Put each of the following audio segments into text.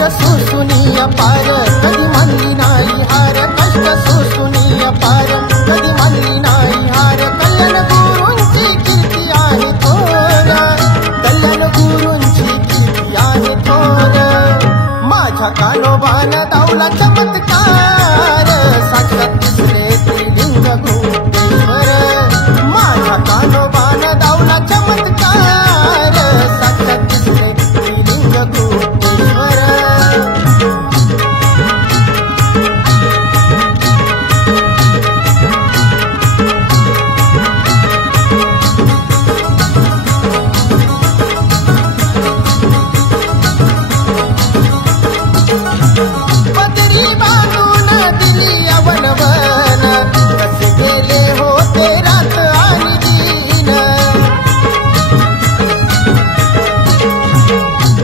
कष्ट सोसूनी अपार कधी मानली नाही हार कष्ट सोसूनी अपार कधी मानली नाही हार कल्याण गुरूंची कीर्ती आहे थोर कल्याण गुरूंची कीर्ती आहे थोर माझ्या कानोबान दावला चमत्कार साक्षात दिसले त्रिलिंग गुप्तेश्वर माझ्या कानोबान दावला चमत्कार साक्षात दिसले त्रिलिंग गुप्तेश्वर पदरी बांधून दिली अवनवन कसे गेले होते रात आणि दिन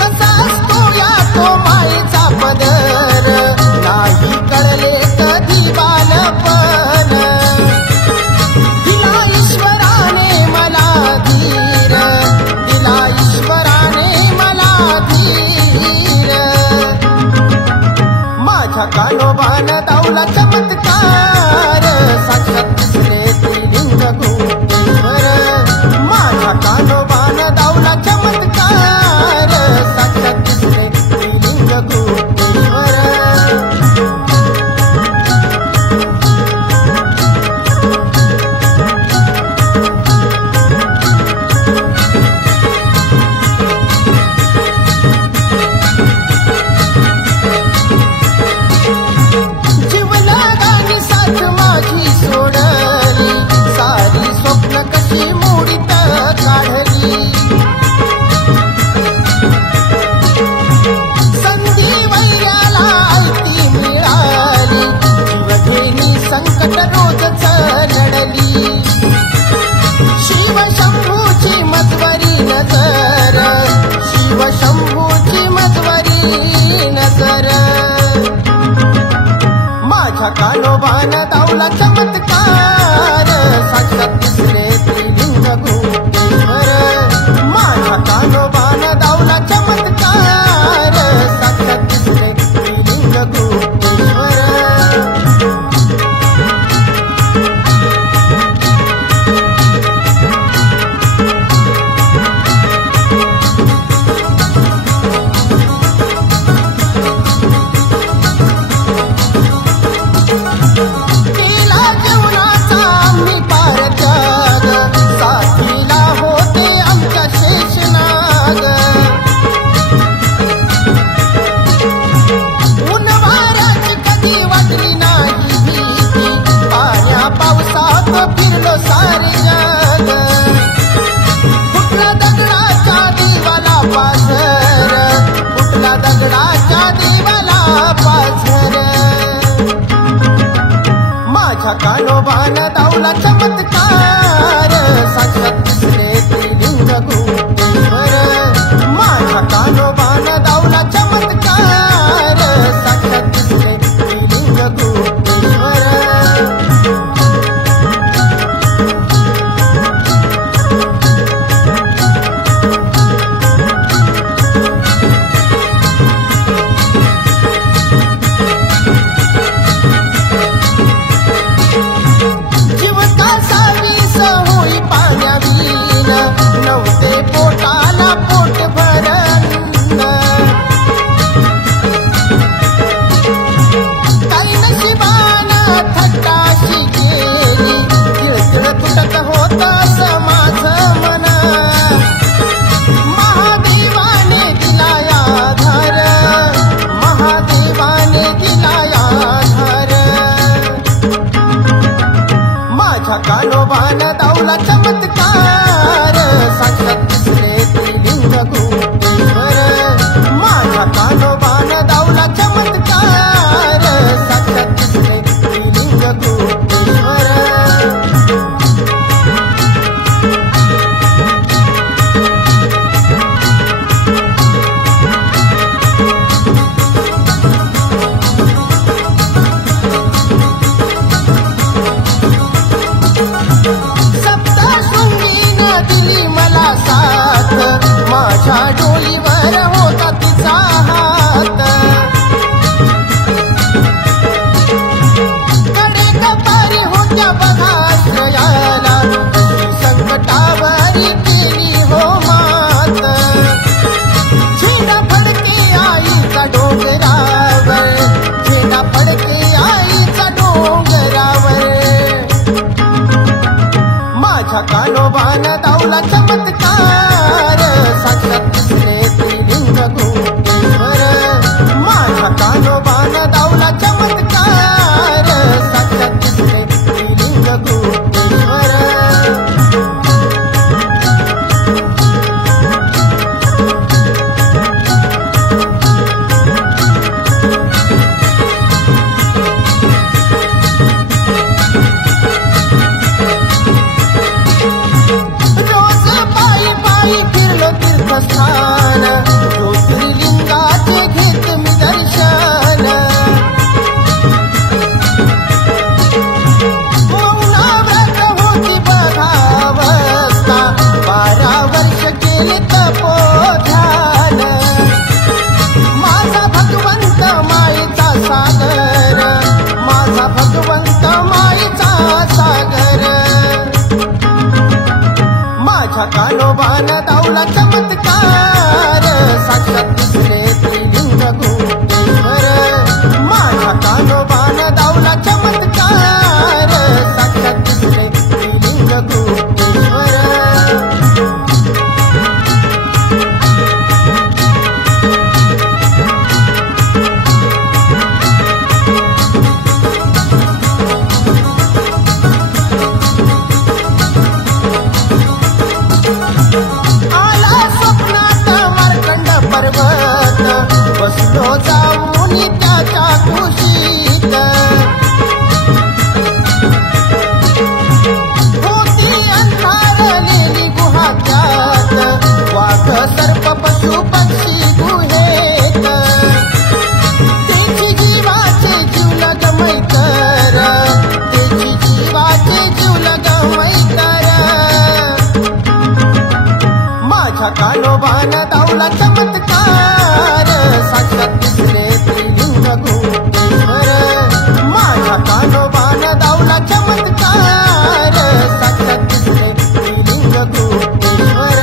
कसा असतो या तो मायेचा पदर नाही कळले कधी बालपण दिला ईश्वराने मला धीर दिला ईश्वराने मला धीर माझ्या कानोबान दावला चमत्कार साक्षात दिसले त्रिलिंग गुप्तेश्वर माझ्या कानोबान दावला चमत्कार साक्षात दिसले त्रिलिंग गुप्तेश्वर जीवनागानी साथ माझी सोडली सारी स्वप्न कशी मोडीत काढली संधी वैयाला आयती मिळाली जीवघेणी संकट रोजच लढली शिवशंभूची मजवरी नजर शिवशंभूची मजवरी नजर माझ्या कानोबान दावला चमत्कार साक्षात दिसले त्रिलिंग गुप्तेश्वर माझ्या कानोबान दावला चमत्कार साक्षात दिसले त्रिलिंग गुप्तेश्वर केला जीवनाचा आम्ही पार त्याग साथीला होते आमच्या शेषनाग उन्हाळ्याची कधी वाटली नाही भीती पाण्या पावसात फिरलो सारे जग कुठला दगडाच्या देवाला पाझर कुठला दगडाच्या देवाला पाझर माझ्या कानोबान दावला चमत्कार साक्षात दिसले त्रिलिंग गुप्तेश्वर माझ्या कानोबान दावला चमत्कार साक्षात दिसले त्रिलिंग गुप्तेश्वर जीव कासावीस होई पाण्यावीन नव्हते पोटाला पोट भरण काही नशिबान थट्टाशी गेली तिळतिळ तुटत होत समाज मन महादेवाने दिलाया आधार महादेवाने दिलाया आधार माझ्या कानोबान दावला चमत्कार साक्षात दिसले त्रिलिंग गुप्तेश्वर माझ्या कानोबान दावला चमत्कार साक्षात दिसले त्रिलिंग गुप्तेश्वर दिली मला साथ माझ्या डोलीवर होता तिचा हात कानोबान दावला चमत्कार साक्षात दिसले त्रिलिंग गुप्तेश्वर माझ्या कानोबान दावला चमत्कार साक्षात दिसले त्रिलिंग गुप्तेश्वर स्थान ज्योतिर्लिंगाचे घेत मी दर्शन मौनाव्रत होती बघावस्था 12 वर्ष केले तपोध्यान माझा भगवंत मायेचा सागर माझा भगवंत मायेचा सागर माझ्या कानोबान दावला चमत्कार साक्षात दिसले त्रिलिंग गुप्तेश्वर माझ्या कानोबान दावला चमत्कार साक्षात दिसले त्रिलिंग गुप्तेश्वर बसलो जाऊन त्याच्या कुशीत होती अंधारलेली गुहा त्यात वाघ सर्प पशु पक्षी गुहेत त्याची जीवाचे जीव लगमय कर त्याची जीवाचे जीव लगमय कर माझ्या कानोबान दावला चमत्कार साक्षात दिसले त्रिलिंग गुप्तेश्वर माझ्या कानोबान दावला चमत्कार साक्षात दिसले त्रिलिंग गुप्तेश्वर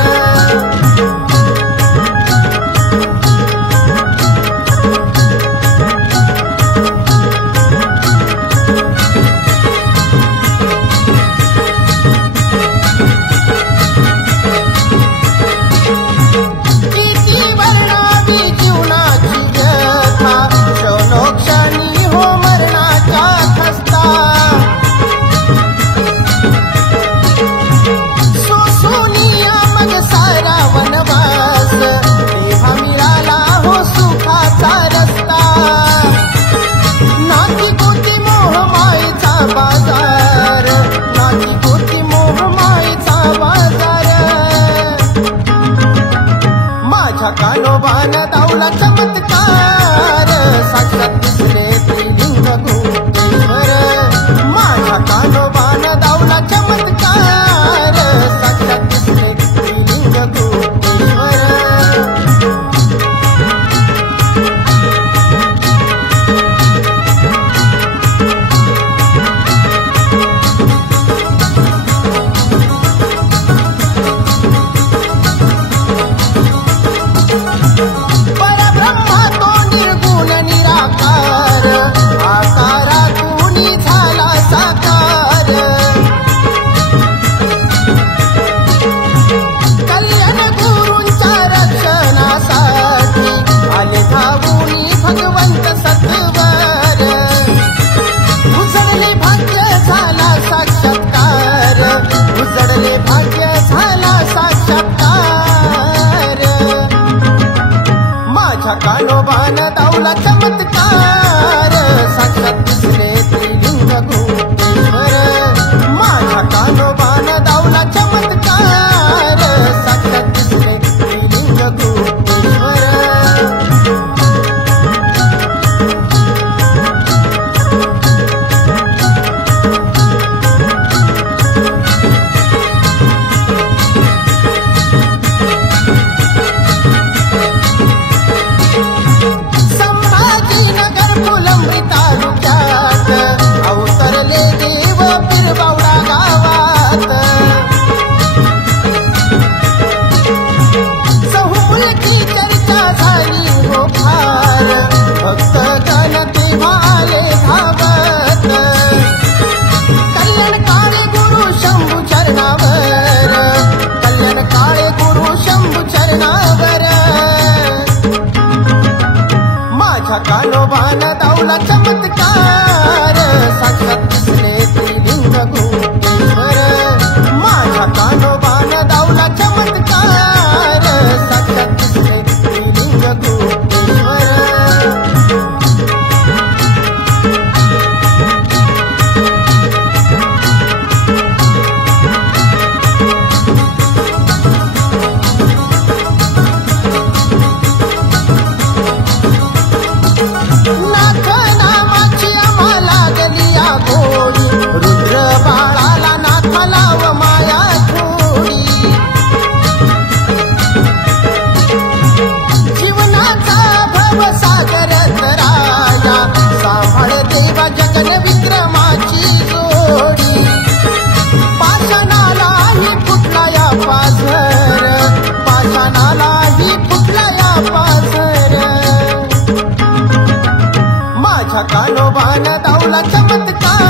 कानोबान दावला चमत्कार साक्षात दिसले त्रिलिंग गुप्तेश्वर माझ्या कानोबान दावला चमत्कार साक्षात दिसले त्रिलिंग गुप्तेश्वर भगवंत सत्वर उजळले भाग्य झाला साक्षात्कार उजळले भाग्य झाला साक्षात्कार माझ्या कानोबान दावला चमत्कार साक्षात दिसले त्रिलिंग गुप्तेश्वर माझ्या कानोबान दावला चमत्कार साक्षात दिसले त्रिलिंग गुप्तेश्वर संभाजीनगर माझ्या कानोबान दावला चमत्कार साक्षात दिसले त्रिलिंग गुप्तेश्वर माझ्या कानोबान दावला चमत्कार साक्षात दिसले त्रिलिंग गुप्तेश्वर रुद्र बाळाला नाथाला व माया थोडी जीवनाचा भवसागर तराया सांभाळ देवा जगन विक्रमाची जोडी पाषाणालाही फुटला या पाझर पाषाणालाही फुटला या पाझर माझ्या कानोबान दावला चमत्कार